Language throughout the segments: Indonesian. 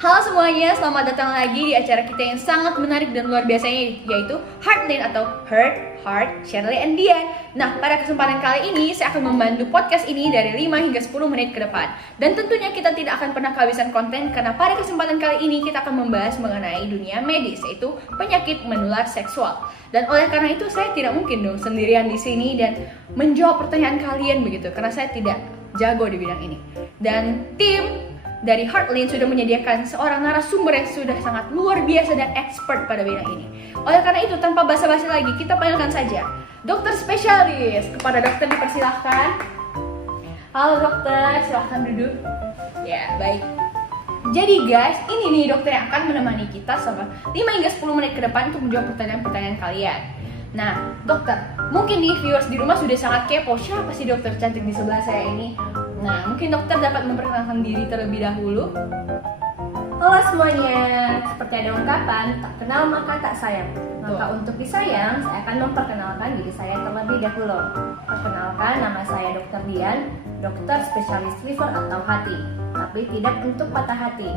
Halo semuanya, selamat datang lagi di acara kita yang sangat menarik dan luar biasa ini, yaitu Heartline atau Heart, Shirley and Dian. Nah, pada kesempatan kali ini saya akan membantu podcast ini dari 5 hingga 10 menit ke depan. Dan tentunya kita tidak akan pernah kehabisan konten karena pada kesempatan kali ini kita akan membahas mengenai dunia medis, yaitu penyakit menular seksual. Dan oleh karena itu saya tidak mungkin dong sendirian di sini dan menjawab pertanyaan kalian begitu, karena saya tidak jago di bidang ini. Dan tim dari Heartline sudah menyediakan seorang narasumber yang sudah sangat luar biasa dan expert pada bidang ini. Oleh karena itu, tanpa basa-basi lagi, kita panggilkan saja dokter spesialis. Kepada dokter dipersilahkan. Halo dokter, silahkan duduk. Ya, baik. Jadi guys, ini nih dokter yang akan menemani kita selama 5 hingga 10 menit ke depan untuk menjawab pertanyaan-pertanyaan kalian. Nah, dokter, mungkin nih viewers di rumah sudah sangat kepo, siapa sih dokter cantik di sebelah saya ini? Nah, mungkin dokter dapat memperkenalkan diri terlebih dahulu. Halo semuanya, seperti ada ungkapan, tak kenal maka tak sayang. Maka untuk disayang, saya akan memperkenalkan diri saya terlebih dahulu. Perkenalkan, nama saya Dr. Dian, dokter spesialis liver atau hati, tapi tidak untuk patah hati.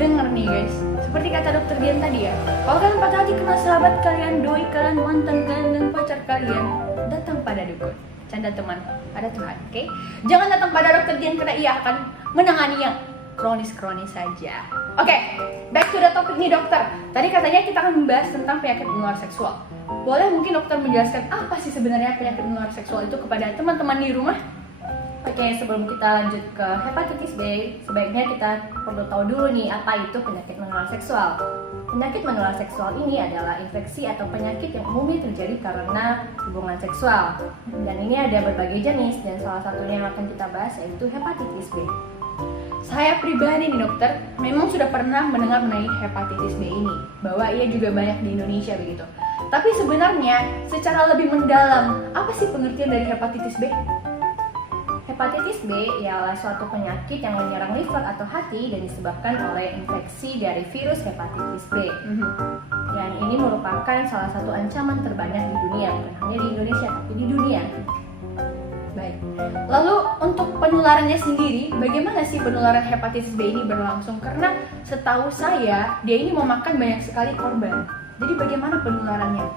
Dengar nih guys, seperti kata dokter Dian tadi ya, kalau kalian patah hati kena sahabat kalian, doi kalian, mantan kalian, dan pacar kalian, datang pada dukun. Canda teman, ada Tuhan, oke? Jangan datang pada dokter Dian karena ia akan menangani yang kronis-kronis saja. Oke, back to the topic nih dokter. Tadi katanya kita akan membahas tentang penyakit menular seksual. Boleh mungkin dokter menjelaskan apa sih sebenarnya penyakit menular seksual itu kepada teman-teman di rumah? Oke, sebelum kita lanjut ke hepatitis B, sebaiknya kita perlu tahu dulu nih apa itu penyakit menular seksual. Penyakit menular seksual ini adalah infeksi atau penyakit yang umumnya terjadi karena hubungan seksual. Dan ini ada berbagai jenis dan salah satunya yang akan kita bahas yaitu hepatitis B. Saya pribadi nih dokter, memang sudah pernah mendengar mengenai hepatitis B ini, bahwa ia juga banyak di Indonesia begitu. Tapi sebenarnya secara lebih mendalam, apa sih pengertian dari hepatitis B? Hepatitis B ialah suatu penyakit yang menyerang liver atau hati dan disebabkan oleh infeksi dari virus hepatitis B. Dan ini merupakan salah satu ancaman terbanyak di dunia, bukan hanya di Indonesia tapi di dunia. Baik. Lalu untuk penularannya sendiri, bagaimana sih penularan hepatitis B ini berlangsung? Karena setahu saya, dia ini memakan banyak sekali korban. Jadi bagaimana penularannya?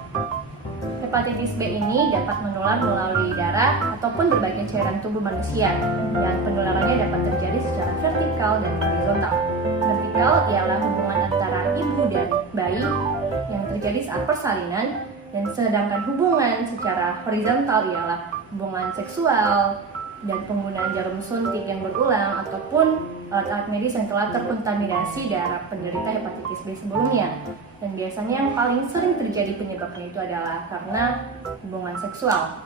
Hepatitis B ini dapat menular melalui darah ataupun berbagai cairan tubuh manusia, dan penularannya dapat terjadi secara vertikal dan horizontal. Vertikal ialah hubungan antara ibu dan bayi yang terjadi saat persalinan, dan sedangkan hubungan secara horizontal ialah hubungan seksual dan penggunaan jarum suntik yang berulang ataupun alat-alat medis yang telah terkontaminasi darah penderita hepatitis B sebelumnya. Dan biasanya yang paling sering terjadi penyebabnya itu adalah karena hubungan seksual.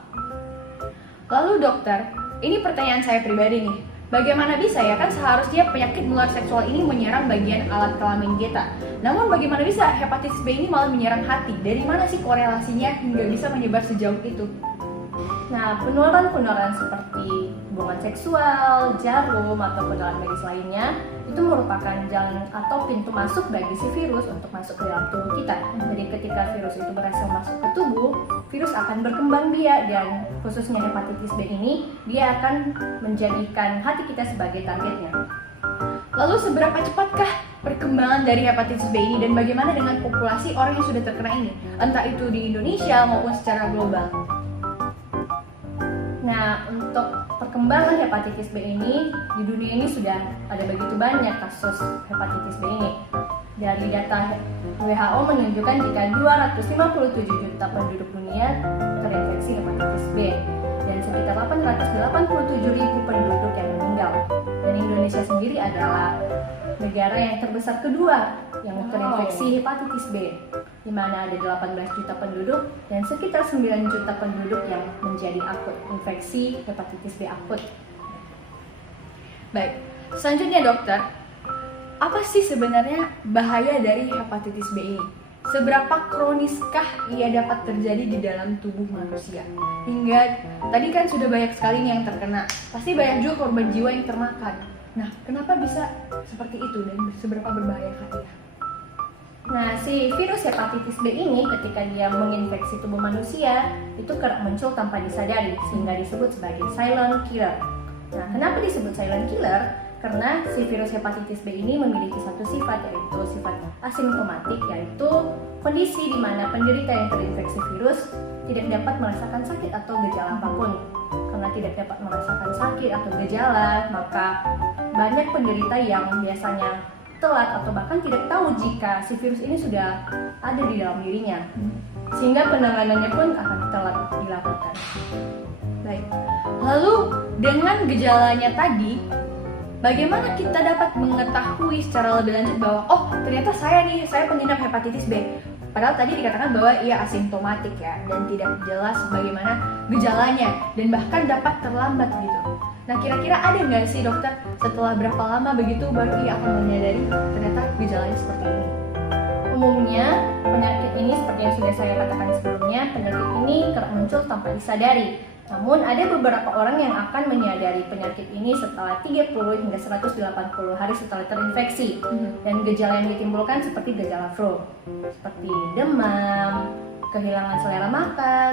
Lalu dokter, ini pertanyaan saya pribadi nih. Bagaimana bisa ya, kan seharusnya penyakit menular seksual ini menyerang bagian alat kelamin kita. Namun bagaimana bisa hepatitis B ini malah menyerang hati? Dari mana sih korelasinya hingga bisa menyebar sejauh itu? Nah, penularan-penularan seperti hubungan seksual, jarum, ataupun alat medis lainnya itu merupakan jalan atau pintu masuk bagi si virus untuk masuk ke dalam tubuh kita. Jadi ketika virus itu berhasil masuk ke tubuh, virus akan berkembang biak, dan khususnya hepatitis B ini, dia akan menjadikan hati kita sebagai targetnya. Lalu seberapa cepatkah perkembangan dari hepatitis B ini dan bagaimana dengan populasi orang yang sudah terkena ini? Entah itu di Indonesia maupun secara global. Nah, untuk perkembangan hepatitis B ini, di dunia ini sudah ada begitu banyak kasus hepatitis B ini. Dari data WHO menunjukkan jika 257 juta penduduk dunia terinfeksi hepatitis B dan sekitar 887 ribu penduduk yang meninggal. Dan Indonesia sendiri adalah negara yang terbesar kedua yang terinfeksi hepatitis B, di mana ada 18 juta penduduk dan sekitar 9 juta penduduk yang menjadi akut infeksi hepatitis B akut. Baik, selanjutnya dokter, apa sih sebenarnya bahaya dari hepatitis B ini? Seberapa kroniskah ia dapat terjadi di dalam tubuh manusia? Hingga tadi kan sudah banyak sekali nih yang terkena, pasti banyak juga korban jiwa yang termakan. Nah, kenapa bisa seperti itu dan seberapa berbahayakah ia? Nah, si virus hepatitis B ini ketika dia menginfeksi tubuh manusia, itu kerap muncul tanpa disadari, sehingga disebut sebagai silent killer. Nah, kenapa disebut silent killer? Karena si virus hepatitis B ini memiliki satu sifat, yaitu sifat asimptomatik, yaitu kondisi di mana penderita yang terinfeksi virus tidak dapat merasakan sakit atau gejala apapun. Karena tidak dapat merasakan sakit atau gejala, maka banyak penderita yang biasanya telat atau bahkan tidak tahu jika si virus ini sudah ada di dalam dirinya, sehingga penanganannya pun akan telat dilakukan. Baik, lalu dengan gejalanya tadi, bagaimana kita dapat mengetahui secara lebih lanjut bahwa oh ternyata saya pengidap hepatitis B? Padahal tadi dikatakan bahwa ia asimptomatik ya, dan tidak jelas bagaimana gejalanya, dan bahkan dapat terlambat gitu. Nah kira-kira ada nggak sih dokter, setelah berapa lama begitu baru ia akan menyadari ternyata gejalanya seperti ini? Umumnya penyakit ini seperti yang sudah saya katakan sebelumnya, penyakit ini kerap muncul tanpa disadari. Namun ada beberapa orang yang akan menyadari penyakit ini setelah 30 hingga 180 hari setelah terinfeksi. Dan gejala yang ditimbulkan seperti gejala flu, seperti demam, kehilangan selera makan,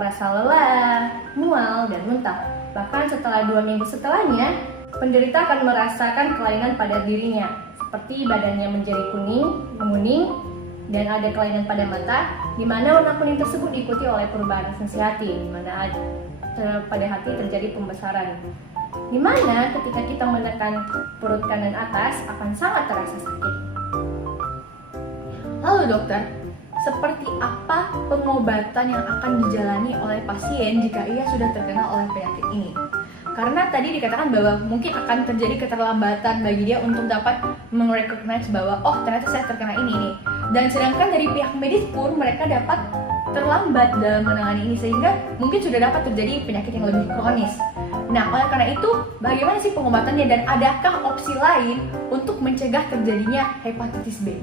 rasa lelah, mual, dan muntah. Bahkan setelah 2 minggu setelahnya, penderita akan merasakan kelainan pada dirinya, seperti badannya menjadi menguning, dan ada kelainan pada mata, di mana warna kuning tersebut diikuti oleh perubahan fungsi hati, di mana pada hati terjadi pembesaran. Di mana ketika kita menekan perut kanan atas akan sangat terasa sakit. Lalu dokter, seperti apa pengobatan yang akan dijalani oleh pasien jika ia sudah terkena oleh penyakit ini? Karena tadi dikatakan bahwa mungkin akan terjadi keterlambatan bagi dia untuk dapat merecognize bahwa oh ternyata saya terkena ini nih. Dan sedangkan dari pihak medis pun mereka dapat terlambat dalam menangani ini, sehingga mungkin sudah dapat terjadi penyakit yang lebih kronis. Nah, oleh karena itu, bagaimana sih pengobatannya dan adakah opsi lain untuk mencegah terjadinya hepatitis B?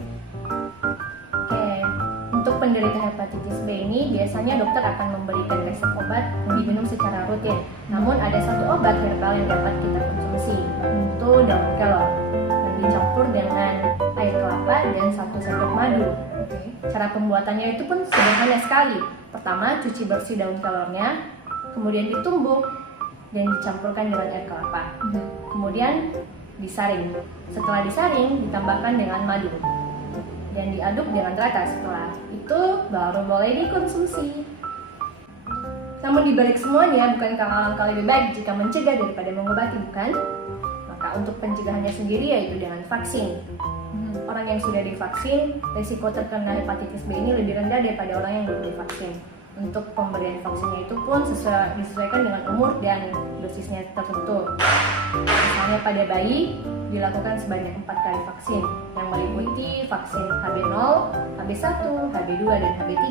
Untuk penderita hepatitis B ini biasanya dokter akan memberikan resep obat diminum secara rutin. Namun ada satu obat herbal yang dapat kita konsumsi, yaitu daun kelor yang dicampur dengan air kelapa dan 1 sendok madu. Cara pembuatannya itu pun sederhana sekali. Pertama, cuci bersih daun kelornya, kemudian ditumbuk dan dicampurkan dengan air kelapa. Kemudian disaring. Setelah disaring, ditambahkan dengan madu dan diaduk dengan rata. Setelah itu baru boleh dikonsumsi. Namun dibalik semuanya, bukankah alangkah lebih baik jika mencegah daripada mengobati, bukan? Maka untuk pencegahannya sendiri yaitu dengan vaksin. Orang yang sudah divaksin, risiko terkena hepatitis B ini lebih rendah daripada orang yang belum divaksin. Untuk pemberian vaksinnya itu pun disesuaikan dengan umur dan dosisnya tertentu. Misalnya pada bayi dilakukan sebanyak 4 kali vaksin yang meliputi vaksin HB0, HB1, HB2, dan HB3.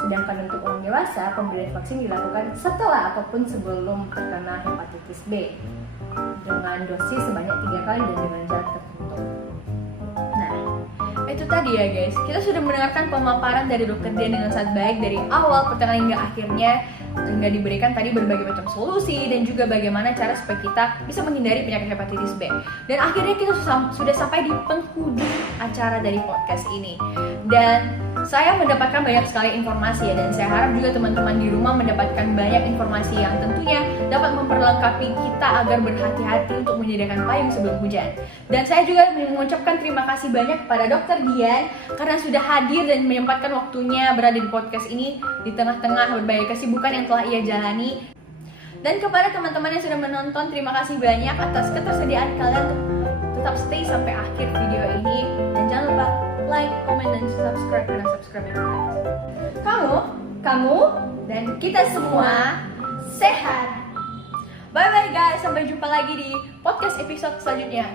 Sedangkan untuk orang dewasa, pemberian vaksin dilakukan setelah ataupun sebelum terkena hepatitis B dengan dosis sebanyak 3 kali dan dengan jarak tertentu. Itu tadi ya guys, kita sudah mendengarkan pemaparan dari Dr. Dian dengan sangat baik dari awal pertengahan hingga akhirnya, hingga diberikan tadi berbagai macam solusi dan juga bagaimana cara supaya kita bisa menghindari penyakit hepatitis B. Dan akhirnya kita sudah sampai di penghujung acara dari podcast ini. Dan saya mendapatkan banyak sekali informasi ya, dan saya harap juga teman-teman di rumah mendapatkan banyak informasi yang tentunya dapat memperlengkapi kita agar berhati-hati untuk menyediakan payung sebelum hujan. Dan saya juga mengucapkan terima kasih banyak kepada Dr. Dian karena sudah hadir dan menyempatkan waktunya berada di podcast ini di tengah-tengah berbagai kesibukan yang telah ia jalani. Dan kepada teman-teman yang sudah menonton, terima kasih banyak atas ketersediaan kalian untuk tetap stay sampai akhir video ini. Dan jangan lupa like, comment, dan subscribe karena subscribe yang keren. Kamu, dan kita semua sehat. Bye bye guys, sampai jumpa lagi di podcast episode selanjutnya.